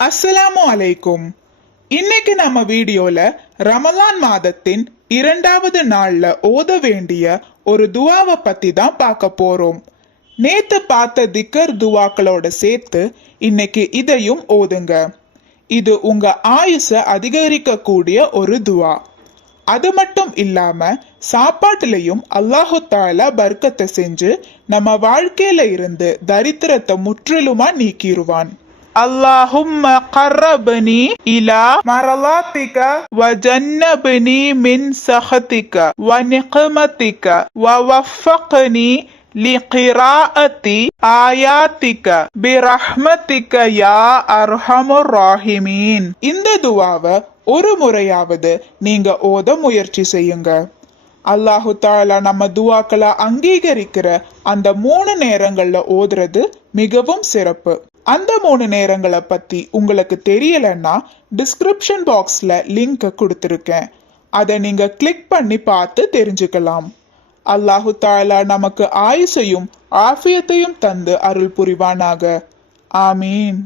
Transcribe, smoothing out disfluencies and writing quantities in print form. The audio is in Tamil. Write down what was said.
அஸ்ஸலாமு அலைக்கும். இன்னைக்கு நம்ம வீடியோல ரமலான் மாதத்தின் 2வது நாள்ல ஓத வேண்டிய ஒரு துவாவை பத்தி தான் பார்க்க போறோம். நேத்து பார்த்த திக்கர் துவாக்களோட சேர்த்து இன்னைக்கு இதையும் ஓதுங்க. இது உங்க ஆயுச அதிகரிக்க கூடிய ஒரு துவா. அது மட்டும் இல்லாம சாப்பாட்டுலயும் அல்லாஹு தாலா பர்க்கத்தை செஞ்சு நம்ம வாழ்க்கையில இருந்து தரித்திரத்தை முற்றிலுமா நீக்கிடுவான். اللهم قربني إلى مرضاتك وجنبني من سخطك ونقمتك ووفقني لقراءة آياتك برحمتك يا أرحم الراحمين. இந்த துவாவை ஒரு முறையாவது நீங்க ஓத முயற்சி செய்யுங்க. அல்லாஹு தாலா நம்ம துவாக்களை அங்கீகரிக்கிற அந்த 3 நேரங்கள்ல ஓதுறது மிகவும் சிறப்பு. அந்த 3 நேரங்களை பத்தி உங்களுக்கு தெரியலன்னா டிஸ்கிரிப்ஷன் பாக்ஸ்ல லிங்க் கொடுத்திருக்கேன். அதை நீங்க கிளிக் பண்ணி பார்த்து தெரிஞ்சுக்கலாம். அல்லாஹு தாலா நமக்கு ஆயுசையும் ஆஃபியத்தையும் தந்து அருள் புரிவானாக. ஆமீன்.